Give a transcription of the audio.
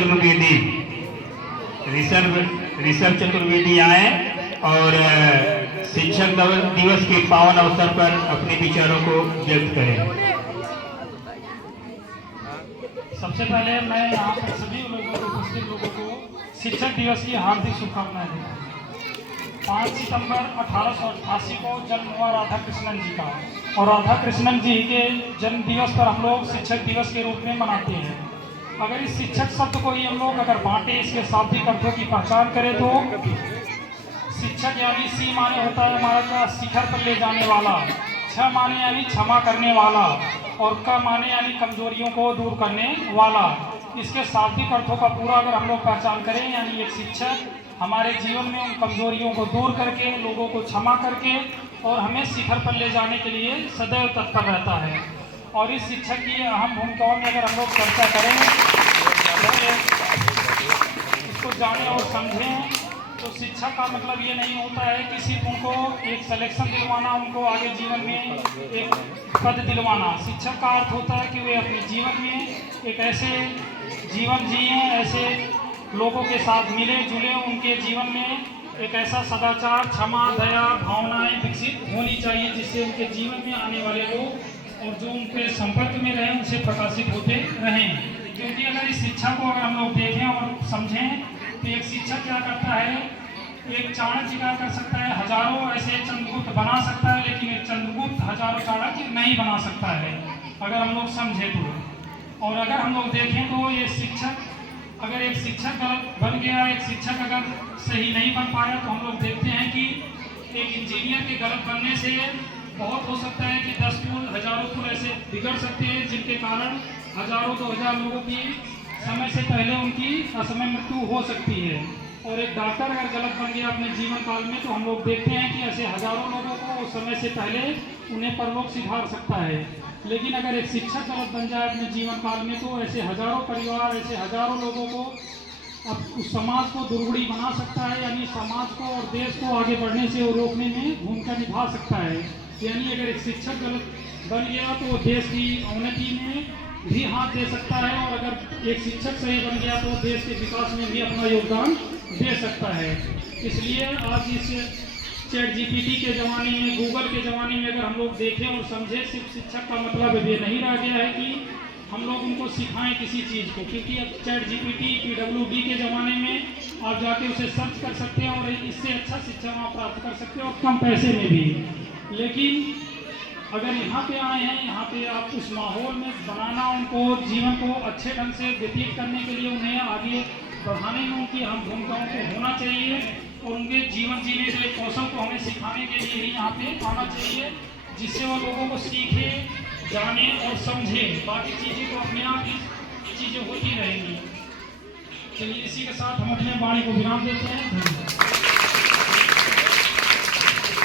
चतुर्वेदी ऋषभ चतुर्वेदी आए और शिक्षक दिवस के पावन अवसर पर अपने विचारों को व्यक्त करें। सबसे पहले मैं यहाँ पर सभी लोगों को, उपस्थित लोगों को शिक्षक दिवस की हार्दिक शुभकामनाएं देता हूँ। 5 सितंबर 1888 को जन्म हुआ राधा कृष्णन जी का, और राधा कृष्णन जी के जन्म दिवस पर हम लोग शिक्षक दिवस के रूप में मनाते हैं। अगर इस शिक्षक शब्द को ही हम लोग अगर बांटे, इसके शाब्दिक अर्थों की पहचान करें तो शिक्षक यानी सी माने होता है हमारा क्या, शिखर पर ले जाने वाला, छ माने यानी क्षमा करने वाला, और क माने यानी कमजोरियों को दूर करने वाला। इसके शाब्दिक अर्थों का पूरा अगर हम लोग पहचान करें, यानी एक शिक्षक हमारे जीवन में उन कमजोरियों को दूर करके, लोगों को क्षमा करके और हमें शिखर पर ले जाने के लिए सदैव तत्पर रहता है। और इस शिक्षक की अहम भूमिकाओं में अगर हम लोग चर्चा करें, इसको जाने और समझें, तो शिक्षा का मतलब ये नहीं होता है कि सिर्फ उनको एक सिलेक्शन दिलवाना, उनको आगे जीवन में एक पद दिलवाना। शिक्षक का अर्थ होता है कि वे अपने जीवन में एक ऐसे जीवन जिए, ऐसे लोगों के साथ मिले जुले, उनके जीवन में एक ऐसा सदाचार, क्षमा, दया भावनाएं विकसित होनी चाहिए जिससे उनके जीवन में आने वाले लोग और जो उनके संपर्क में रहें उनसे प्रकाशित होते रहें। क्योंकि अगर इस शिक्षा को अगर हम लोग देखें और समझें तो एक शिक्षक क्या करता है, एक चाणक्य क्या कर सकता है, हजारों ऐसे चंद्रगुप्त बना सकता है, लेकिन एक चंद्रगुप्त हजारों चाणक्य नहीं बना सकता है अगर हम लोग समझे तो। और अगर हम लोग देखें तो ये शिक्षक, अगर एक शिक्षक गलत बन गया, एक शिक्षक अगर सही नहीं बन पाया, तो हम लोग देखते हैं कि एक इंजीनियर के गलत बनने से बहुत हो सकता है कि 10 पुल, हजारों पुल ऐसे बिगड़ सकते हैं, जिनके कारण हजारों 2000 लोगों की समय से पहले उनकी असमय मृत्यु हो सकती है। और एक डॉक्टर अगर गलत बन गया अपने जीवन काल में, तो हम लोग देखते हैं कि ऐसे हजारों लोगों को उस समय से पहले उन्हें परलोक सिधार सकता है। लेकिन अगर एक शिक्षक गलत बन जाए अपने जीवन काल में, तो ऐसे हजारों परिवार, ऐसे हजारों लोगों को अब उस समाज को दुर्गुणी बना सकता है, यानी समाज को और देश को आगे बढ़ने से वो रोकने में भूमिका निभा सकता है। यानी अगर एक शिक्षक गलत बन गया तो वो देश की उन्नति में भी हाथ दे सकता है, और अगर एक शिक्षक सही बन गया तो देश के विकास में भी अपना योगदान दे सकता है। इसलिए आज इस चैट जीपीटी के ज़माने में, गूगल के ज़माने में अगर हम लोग देखें और समझें, सिर्फ शिक्षक का मतलब अब ये नहीं रह गया है कि हम लोग उनको सिखाएं किसी चीज़ को, क्योंकि अब चैट जीपीटी, PWD के ज़माने में आप जाके उसे सर्च कर सकते हैं और इससे अच्छा शिक्षा वहाँ प्राप्त कर सकते हैं और कम पैसे में भी। लेकिन अगर यहाँ पे आए हैं, यहाँ पे आप उस माहौल में बनाना, उनको जीवन को अच्छे ढंग से व्यतीत करने के लिए उन्हें आगे बढ़ाने में उनकी अहम भूमिकाओं को होना चाहिए, और उनके जीवन जीने के कौशल को हमें सिखाने के लिए ही यहाँ पे आना चाहिए, जिससे वो लोगों को सीखे, जाने और समझे। बाकी चीज़ें तो अपने आप ही चीज़ें होती रहेंगी। चलिए इसी के साथ हम अपने वाणी को विराम देते हैं।